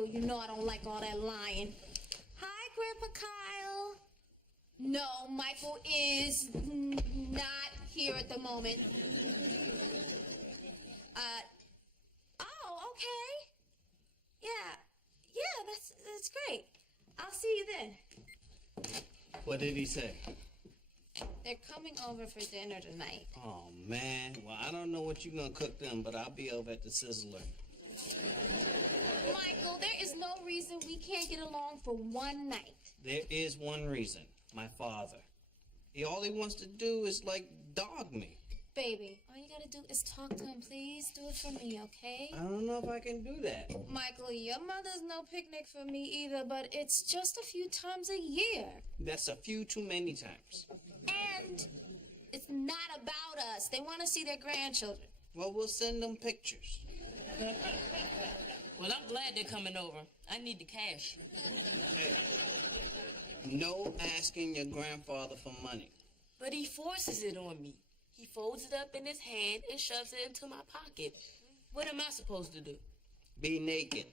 Michael, you know I don't like all that lying. Hi, Grandpa Kyle. No, Michael is not here at the moment. Oh, okay. Yeah, that's great. I'll see you then. What did he say? They're coming over for dinner tonight. Oh, man. Well, I don't know what you're going to cook them, but I'll be over at the Sizzler. Michael, there is no reason we can't get along for one night. There is one reason. My father. All he wants to do is, dog me. Baby, all you gotta do is talk to him, please. Do it for me, okay? I don't know if I can do that. Michael, your mother's no picnic for me either, but it's just a few times a year. That's a few too many times. And it's not about us. They want to see their grandchildren. Well, we'll send them pictures. Well, I'm glad they're coming over. I need the cash. Hey, no asking your grandfather for money. But he forces it on me. He folds it up in his hand and shoves it into my pocket. What am I supposed to do? Be naked.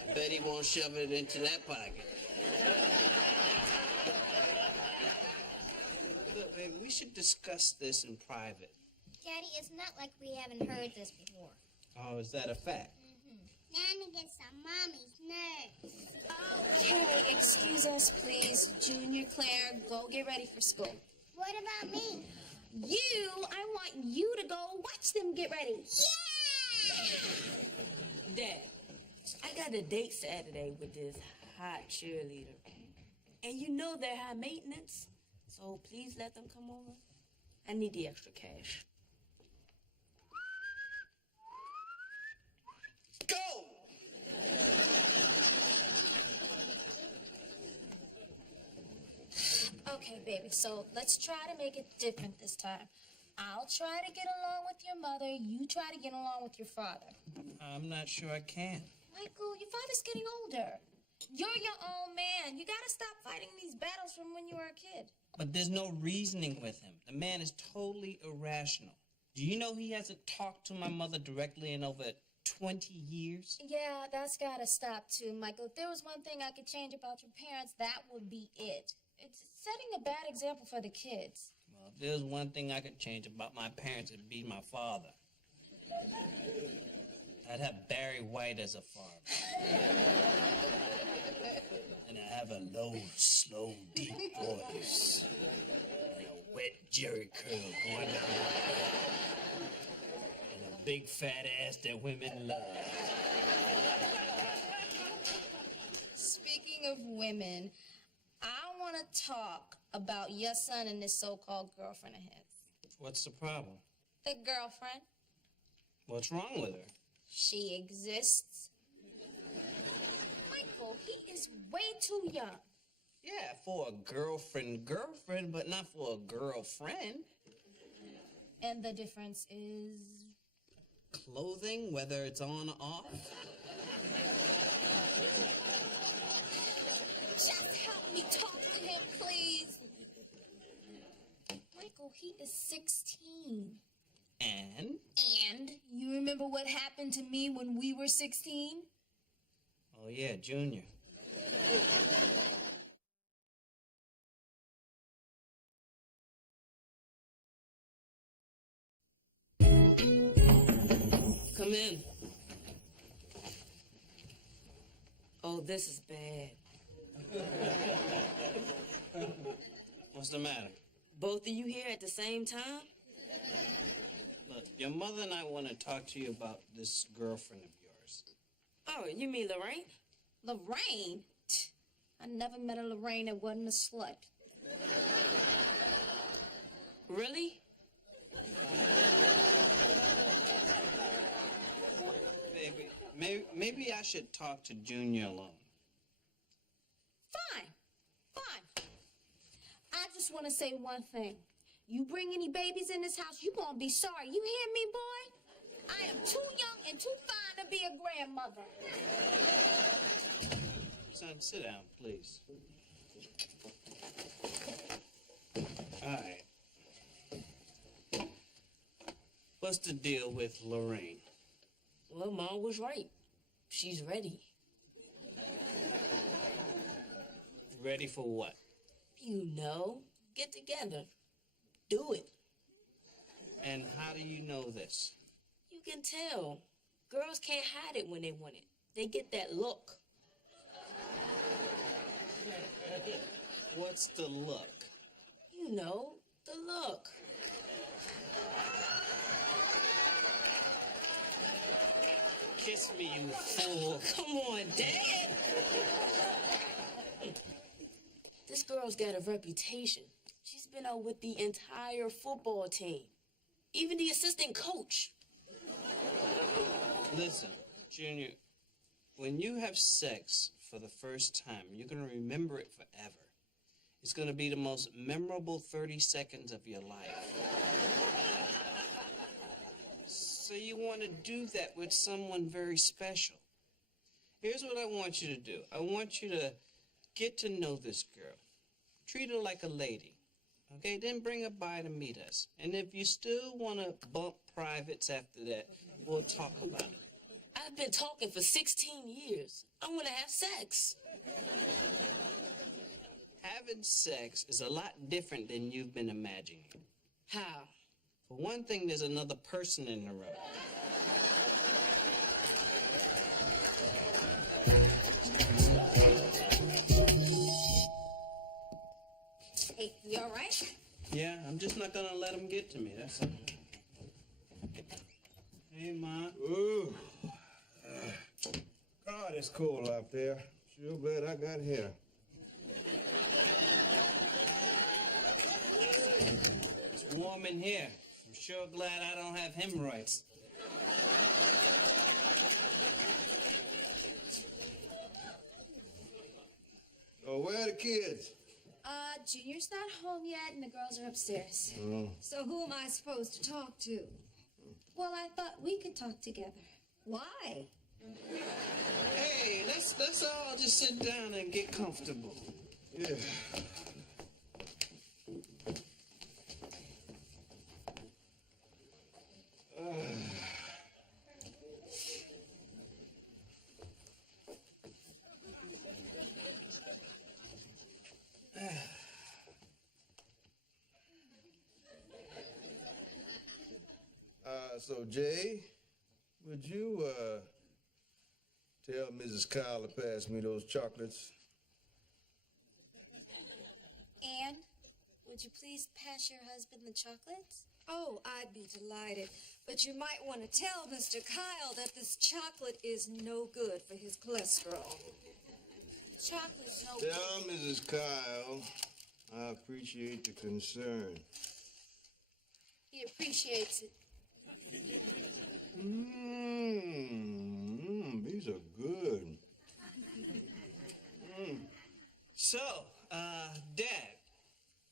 I bet he won't shove it into that pocket. Look, baby, we should discuss this in private. Daddy, it's not like we haven't heard this before. Oh, is that a fact? Nana gets on Mommy's nerves. Okay, excuse us, please. Junior, Claire, go get ready for school. What about me? I want you to go watch them get ready. Yeah! Dad, I got a date Saturday with this hot cheerleader. And you know they're high maintenance, so please let them come over. I need the extra cash. Go! Okay, baby, so let's try to make it different this time. I'll try to get along with your mother. You try to get along with your father. I'm not sure I can. Michael, your father's getting older. You're your own man. You gotta stop fighting these battles from when you were a kid. But there's no reasoning with him. The man is totally irrational. Do you know he hasn't talked to my mother directly in over 20 years? Yeah, that's gotta stop too, Michael. If there was one thing I could change about your parents, that would be it. It's setting a bad example for the kids. Well, if there's one thing I could change about my parents, it'd be my father. I'd have Barry White as a father. And I'd have a low, slow, deep voice. And a wet jerry curl going down my back. And a big fat ass that women love. Speaking of women, I want to talk about your son and this so-called girlfriend of his. What's the problem? The girlfriend. What's wrong with her? She exists. Michael, he is way too young. Yeah, for a girlfriend, but not for a girlfriend. And the difference is? Clothing, whether it's on or off. Just help me talk to him, please. Michael, he is 16. And? And you remember what happened to me when we were 16? Oh, yeah, Junior. Come in. Oh, this is bad. What's the matter? Both of you here at the same time? Look, your mother and I want to talk to you about this girlfriend of yours. Oh, you mean Lorraine? Lorraine? I never met a Lorraine that wasn't a slut. Really? Baby, maybe I should talk to Junior alone. Fine. I just want to say one thing. You bring any babies in this house, you gonna be sorry. You hear me, boy? I am too young and too fine to be a grandmother. Son, sit down, please. All right. What's the deal with Lorraine? Well, Mom was right. She's ready. Ready for what? You know, get together. Do it. And how do you know this? You can tell. Girls can't hide it when they want it. They get that look. What's the look? You know, the look. Kiss me, you fool. Come on, Dad. This girl's got a reputation. She's been out with the entire football team, even the assistant coach. Listen, Junior, when you have sex for the first time, you're going to remember it forever. It's going to be the most memorable 30 seconds of your life. So you want to do that with someone very special. Here's what I want you to do. I want you to get to know this girl. Treat her like a lady. Okay, then bring her by to meet us. And if you still want to bump privates after that, we'll talk about it. I've been talking for 16 years. I want to have sex. Having sex is a lot different than you've been imagining. How? For one thing, there's another person in the room. Hey, you all right? Yeah, I'm just not gonna let him get to me, that's all. Hey, Ma. Ooh. God, it's cold out there. Sure glad I got here. It's warm in here. I'm sure glad I don't have hemorrhoids. Oh, where are the kids? Junior's not home yet, and the girls are upstairs. Oh. So who am I supposed to talk to? Well, I thought we could talk together. Why? Hey, let's all just sit down and get comfortable. Yeah. So, Jay, would you, tell Mrs. Kyle to pass me those chocolates? Anne, would you please pass your husband the chocolates? Oh, I'd be delighted. But you might want to tell Mr. Kyle that this chocolate is no good for his cholesterol. Chocolate's no Tell Mrs. Kyle I appreciate the concern. He appreciates it. These are good. So, Dad,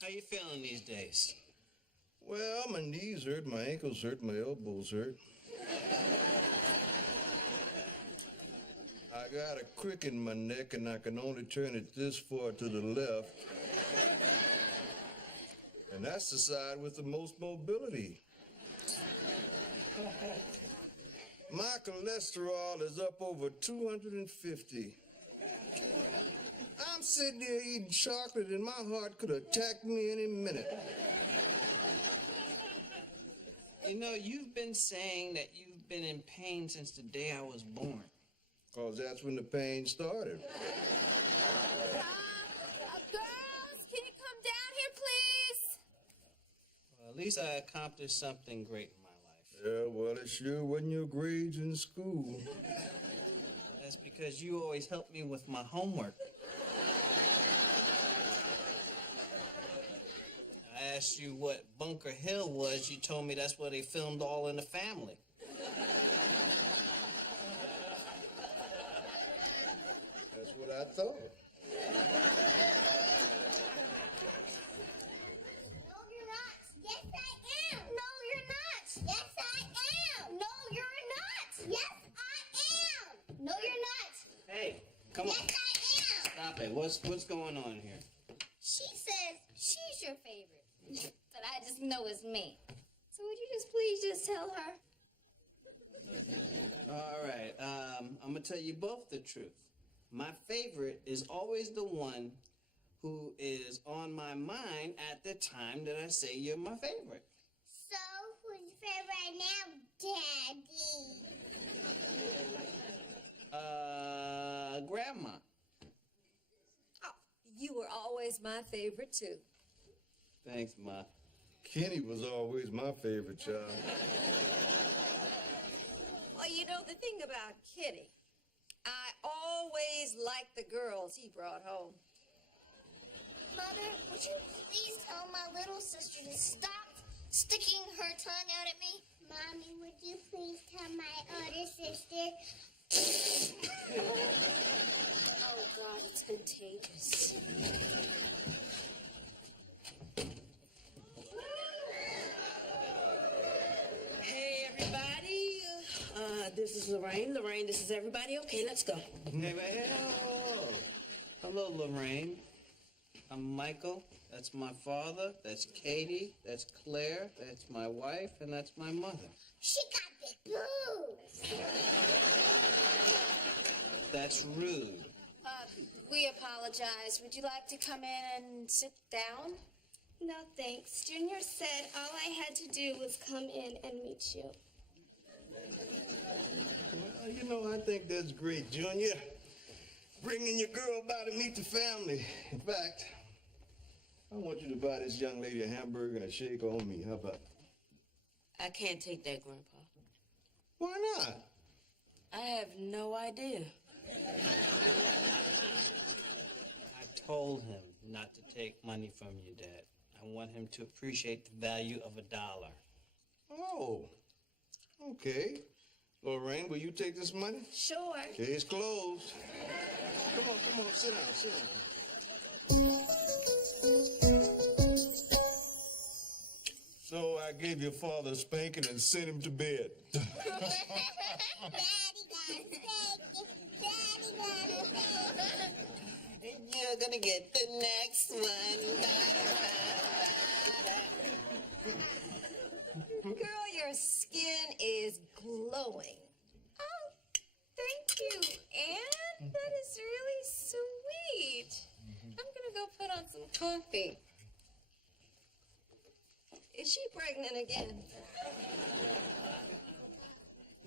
how you feeling these days? Well, my knees hurt, my ankles hurt, my elbows hurt. I got a crick in my neck and I can only turn it this far to the left. And that's the side with the most mobility. My cholesterol is up over 250. I'm sitting there eating chocolate and my heart could attack me any minute. You know, you've been saying that you've been in pain since the day I was born. 'Cause that's when the pain started. Girls, can you come down here, please? Well, at least I accomplished something great in my life. Yeah, well, it sure wasn't your grades in school. That's because you always helped me with my homework. I asked you what Bunker Hill was. You told me that's where they filmed All in the Family. That's what I thought. No, you're not. Yes, I am. No, you're not. Yes, I am. No, you're not. Yes, I am. No, you're not. Hey, come on. Yes, I am. Stop it. What's going on here? She says she's your favorite. But I just know it's me. So would you just please just tell her? I'm going to tell you both the truth. My favorite is always the one who is on my mind at the time that I say you're my favorite. So, who's your favorite right now, Daddy? Grandma. Oh, you were always my favorite, too. Thanks, Ma. Kenny was always my favorite child. Well, you know, the thing about Kenny, I always liked the girls he brought home. Mother, would you please tell my little sister to stop sticking her tongue out at me? Mommy, would you please tell my older sister? Oh, God, it's contagious. Hey, everybody. This is Lorraine. Lorraine, this is everybody. Okay, let's go. Hey, hello. Hello, Lorraine. I'm Michael. That's my father. That's Katie. That's Claire. That's my wife. And that's my mother. She got big boobs. That's rude. We apologize. Would you like to come in and sit down? No, thanks. Junior said all I had to do was come in and meet you. Well, you know, I think that's great, Junior. Bringing your girl by to meet the family. In fact, I want you to buy this young lady a hamburger and a shake on me. How about it? I can't take that, Grandpa. Why not? I have no idea. I told him not to take money from you, Dad. I want him to appreciate the value of $1. Oh, okay. Lorraine, will you take this money? Sure. Case closed. Come on, sit down, sit down. So I gave your father a spanking and sent him to bed. Daddy got a steak. Daddy got a steak. You're gonna get the next one. Girl, your skin is glowing. Oh, thank you, Anne. That is really sweet. I'm gonna go put on some coffee. Is she pregnant again?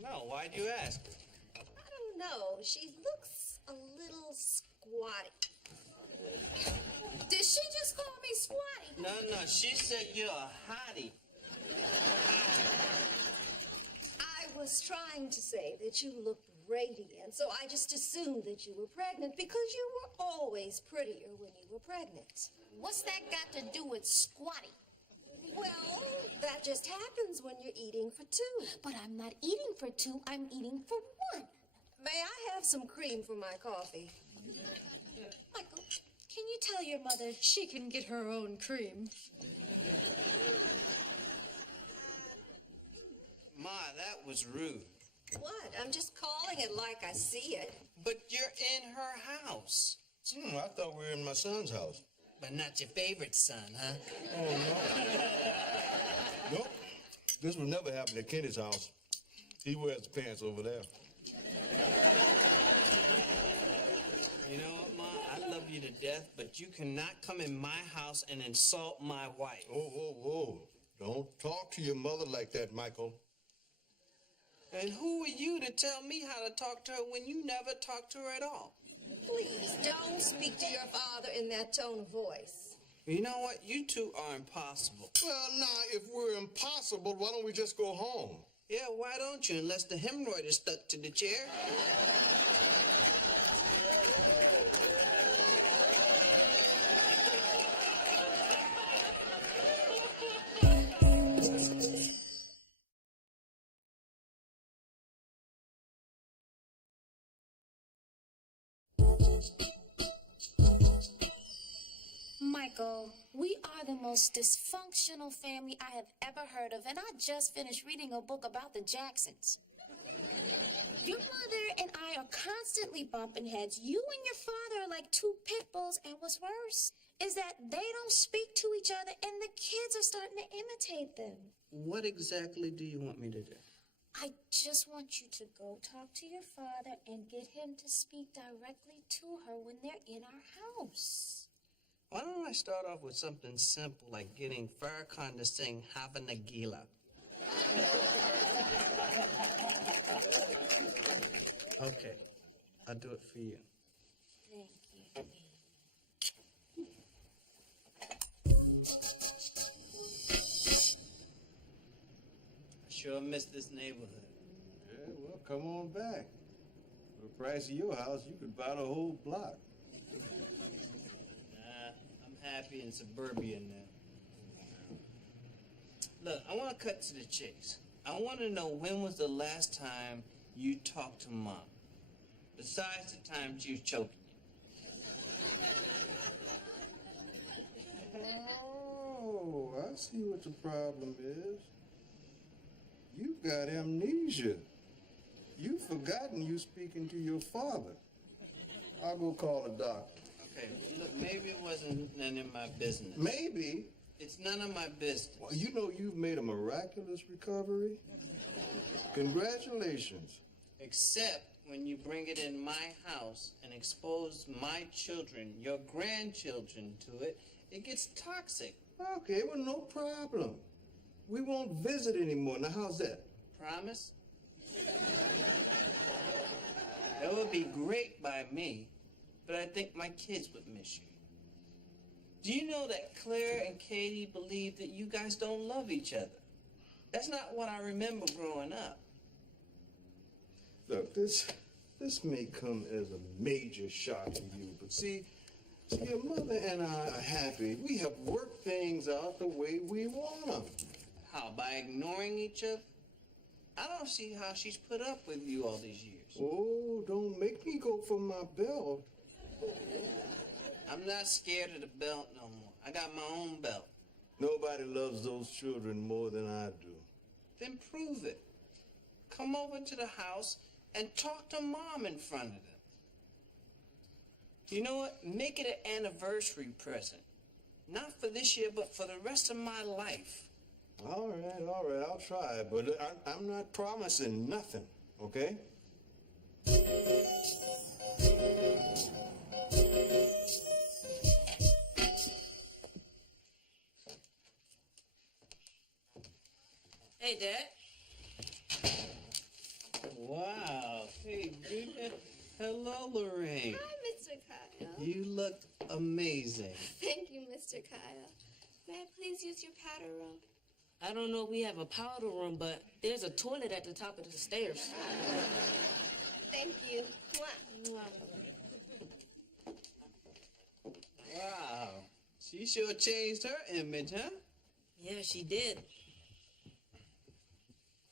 No, why'd you ask? I don't know. She looks a little squatty. Did she just call me squatty? No, she said you're a hottie. I was trying to say that you looked radiant, so I just assumed that you were pregnant because you were always prettier when you were pregnant. What's that got to do with squatty? Well, that just happens when you're eating for two. But I'm not eating for two, I'm eating for one. May I have some cream for my coffee? Michael, can you tell your mother she can get her own cream? Ma, that was rude. What? I'm just calling it like I see it. But you're in her house. I thought we were in my son's house. But not your favorite son, huh? Oh, no. Nope. This would never happen at Kenny's house. He wears the pants over there. You know what, Ma? I love you to death, but you cannot come in my house and insult my wife. Oh. Don't talk to your mother like that, Michael. And who are you to tell me how to talk to her when you never talk to her at all? Please don't speak to your father in that tone of voice. You know what? You two are impossible. Well, now, if we're impossible, why don't we just go home? Yeah, why don't you? Unless the hemorrhoid is stuck to the chair. Michael, we are the most dysfunctional family I have ever heard of, and I just finished reading a book about the Jacksons. Your mother and I are constantly bumping heads. You and your father are like two pit bulls, and what's worse is that they don't speak to each other, and the kids are starting to imitate them. What exactly do you want me to do? I just want you to go talk to your father and get him to speak directly to her when they're in our house. Why don't I start off with something simple like getting Farrakhan to sing Hava Nagila? Okay, I'll do it for you. Thank you. I sure miss this neighborhood. Yeah, well, come on back. For the price of your house, you could buy the whole block. Nah, I'm happy in suburbia now. Look, I want to cut to the chase. I want to know, when was the last time you talked to Mom? Besides the time she was choking you. Oh, I see what the problem is. You've got amnesia. You've forgotten you speaking to your father. I'll go call a doctor. Okay, look, maybe it wasn't none of my business. Maybe. It's none of my business. Well, you know you've made a miraculous recovery. Congratulations. Except when you bring it in my house and expose my children, your grandchildren, to it, it gets toxic. Okay, well, no problem. We won't visit anymore. Now, how's that? Promise? That would be great by me, but I think my kids would miss you. Do you know that Claire and Katie believe that you guys don't love each other? That's not what I remember growing up. Look, this may come as a major shock to you, but see, your mother and I are happy. We have worked things out the way we want them. How, by ignoring each other? I don't see how she's put up with you all these years. Oh, don't make me go for my belt. I'm not scared of the belt no more. I got my own belt. Nobody loves those children more than I do. Then prove it. Come over to the house and talk to Mom in front of them. You know what? Make it an anniversary present. Not for this year, but for the rest of my life. All right, I'll try, but I'm not promising nothing, okay? Hey, Dad. Wow. Hey, Junior. Hello, Lorraine. Hi, Mr. Kyle. You look amazing. Thank you, Mr. Kyle. May I please use your powder room? I don't know if we have a powder room, but there's a toilet at the top of the stairs. Thank you. Mwah. Wow. She sure changed her image, huh? Yeah, she did.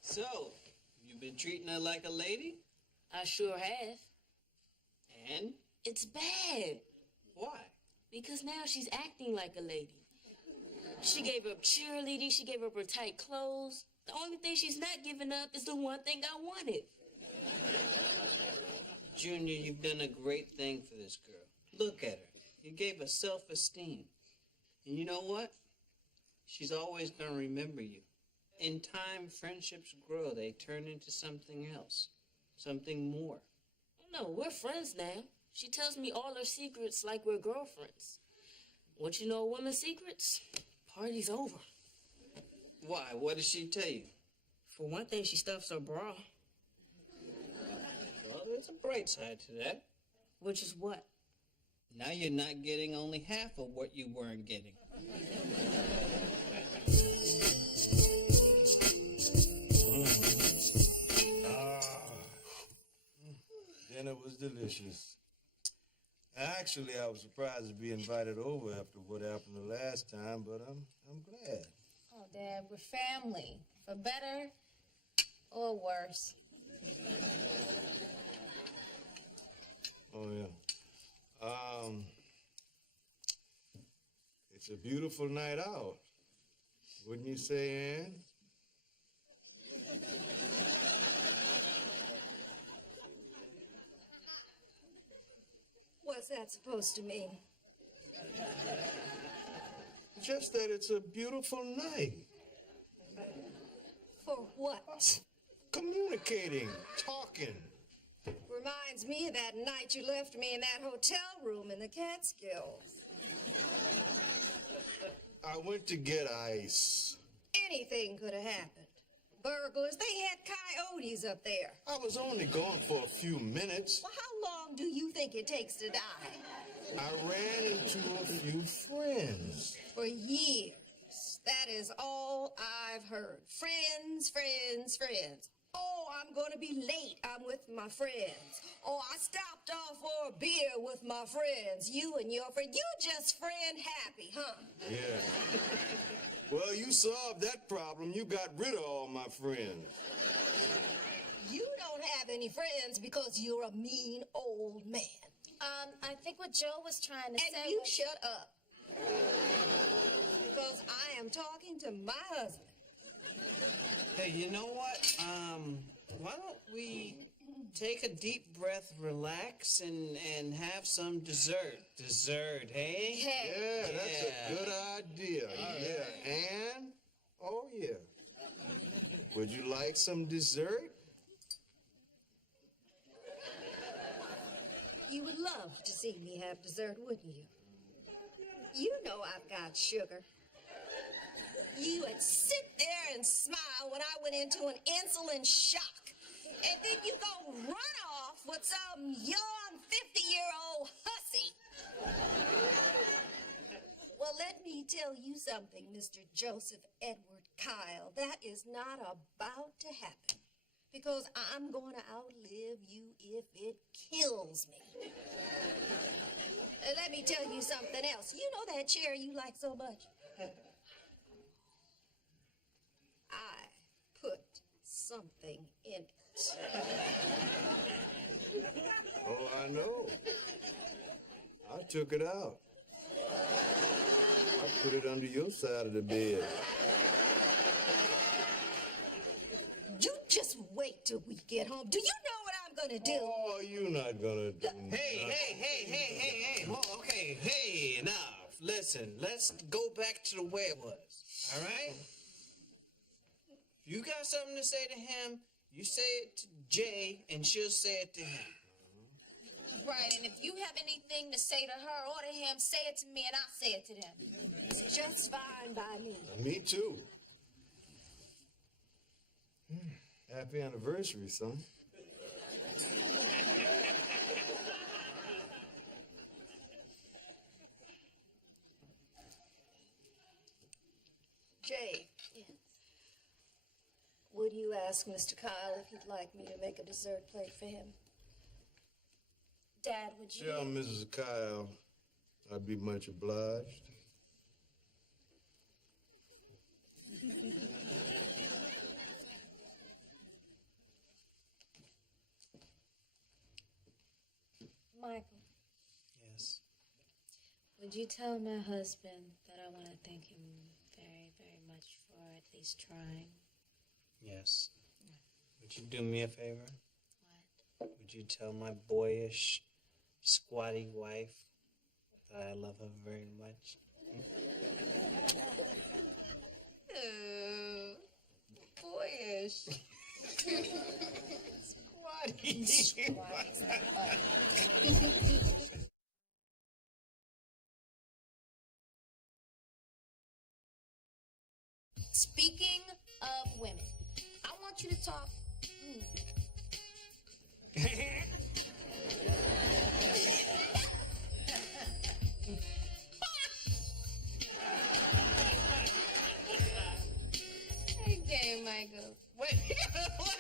So, you been treating her like a lady? I sure have. And? It's bad. Why? Because now she's acting like a lady. She gave up cheerleading. She gave up her tight clothes. The only thing she's not giving up is the one thing I wanted. Junior, you've done a great thing for this girl. Look at her. You gave her self-esteem. And you know what? She's always going to remember you. In time, friendships grow. They turn into something else. Something more. No, we're friends now. She tells me all her secrets like we're girlfriends. Want you to know a woman's secrets? Party's over. Why? What did she tell you? For one thing, she stuffs her bra. Well, there's a bright side to that. Which is what? Now you're not getting only half of what you weren't getting. Dinner was delicious. Actually, I was surprised to be invited over after what happened the last time, but I'm glad. Oh, Dad, we're family. For better or worse. Oh, yeah. It's a beautiful night out. Wouldn't you say, Ann? What's that supposed to mean? Just that it's a beautiful night. For what? communicating, talking. Reminds me of that night you left me in that hotel room in the Catskills. I went to get ice. Anything could have happened. Burglars, they had coyotes up there. I was only gone for a few minutes. Well, how long do you think it takes to die? I ran into a few friends. For years. That is all I've heard. Friends, friends, friends. Oh, I'm going to be late. I'm with my friends. Oh, I stopped off for a beer with my friends. You and your friend. You just friend happy, huh? Yeah. Well, you solved that problem. You got rid of all my friends. You don't have any friends because you're a mean old man. I think what Joe was trying to say And you was... shut up. Because I am talking to my husband. Hey, you know what? Why don't we take a deep breath, relax, and have some dessert? Dessert, hey? Hey. Yeah, that's a good idea. Yeah, and? Oh, yeah. Would you like some dessert? You would love to see me have dessert, wouldn't you? You know I've got sugar. You would sit there and smile when I went into an insulin shock. And then you go run off with some young 50-year-old hussy. Well, let me tell you something, Mr. Joseph Edward Kyle. That is not about to happen. Because I'm going to outlive you if it kills me. Let me tell you something else. You know that chair you like so much? I put something in it. Oh, I know. I took it out. I put it under your side of the bed. You just wait till we get home. Do you know what I'm gonna do? Oh, you're not gonna do Hey, nothing. hey. Oh, okay, hey, enough. Listen, let's go back to the way it was, all right? You got something to say to him, you say it to Jay, and she'll say it to him. Right, and if you have anything to say to her or to him, say it to me and I'll say it to them. It's just fine by me. Me too. Happy anniversary, son. Jay. Yes. Would you ask Mr. Kyle if he'd like me to make a dessert plate for him? Dad, would you... Tell Mrs. Kyle I'd be much obliged. Michael, Yes. would you tell my husband that I want to thank him very, very much for at least trying? Yes. Would you do me a favor? What? Would you tell my boyish, squatty wife that I love her very much? Boyish. Speaking of women, I want you to talk... Okay, Michael. Wait, what